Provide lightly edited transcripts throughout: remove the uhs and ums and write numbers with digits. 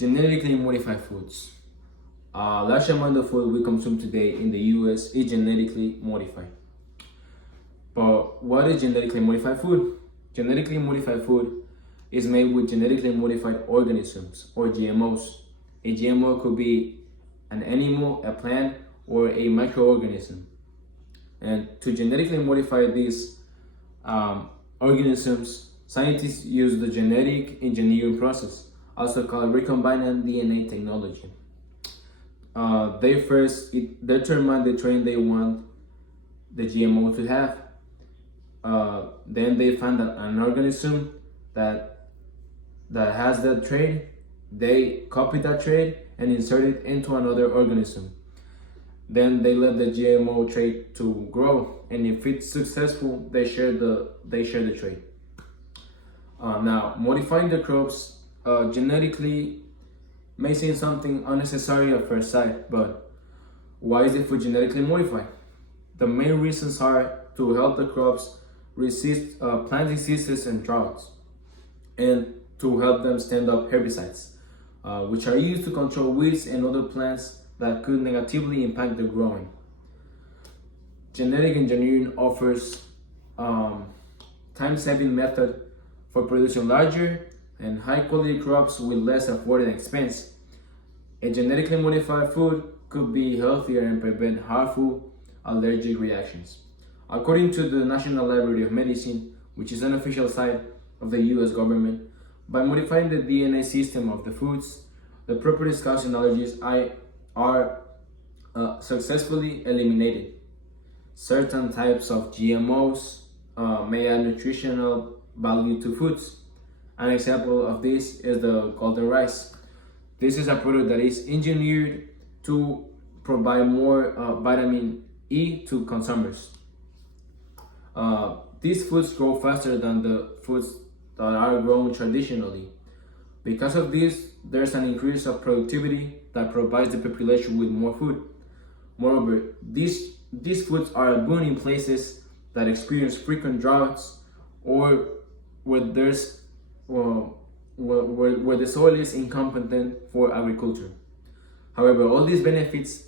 Genetically modified foods. A large amount of food we consume today in the US is genetically modified. But what is genetically modified food? Genetically modified food is made with genetically modified organisms or GMOs. A GMO could be an animal, a plant, or a microorganism. And to genetically modify these organisms, scientists use the genetic engineering process, also called recombinant DNA technology. They first determine the trait they want the GMO to have. Then they find an organism that has that trait. They copy that trait and insert it into another organism. Then they let the GMO trait to grow, and if it's successful, they share the trait. Now, modifying the crops genetically may seem something unnecessary at first sight, but why is the food genetically modified? The main reasons are to help the crops resist plant diseases and droughts, and to help them stand up herbicides, which are used to control weeds and other plants that could negatively impact the growing. Genetic engineering offers time-saving method for producing larger and high-quality crops with less effort and expense. A genetically modified food could be healthier and prevent harmful allergic reactions. According to the National Library of Medicine, which is an official site of the US government, by modifying the DNA system of the foods, the properties causing allergies are successfully eliminated. Certain types of GMOs may add nutritional value to foods. An example of this is the golden rice. This is a product that is engineered to provide more vitamin E to consumers. These foods grow faster than the foods that are grown traditionally. Because of this, there's an increase of productivity that provides the population with more food. Moreover, these foods are a boon in places that experience frequent droughts or where the soil is incompetent for agriculture. However, all these benefits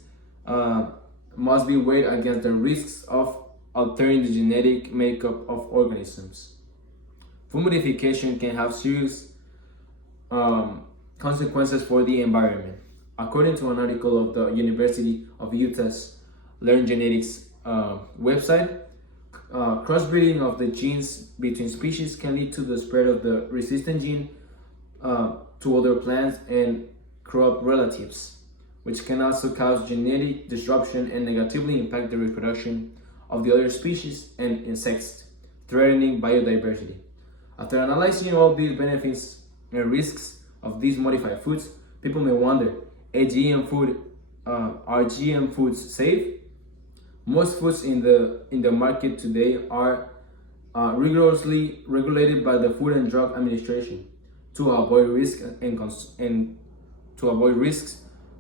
must be weighed against the risks of altering the genetic makeup of organisms. Food modification can have serious consequences for the environment. According to an article of the University of Utah's Learn Genetics website, crossbreeding of the genes between species can lead to the spread of the resistant gene to other plants and crop relatives, which can also cause genetic disruption and negatively impact the reproduction of the other species and insects, threatening biodiversity. After analyzing all these benefits and risks of these modified foods, people may wonder, are GM foods safe? Most foods in the market today are rigorously regulated by the Food and Drug Administration to avoid risks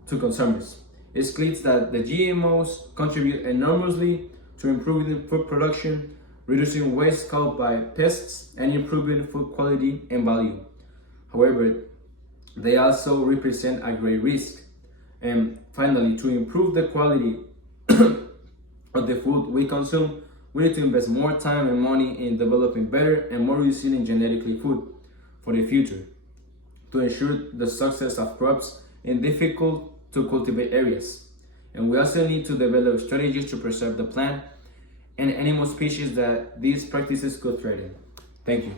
to consumers. It's clear that the GMOs contribute enormously to improving food production, reducing waste caused by pests, and improving food quality and value. However, they also represent a great risk. And finally, to improve the quality of the food we consume, we need to invest more time and money in developing better and more resilient genetically food for the future to ensure the success of crops in difficult to cultivate areas. And we also need to develop strategies to preserve the plant and animal species that these practices could threaten. Thank you.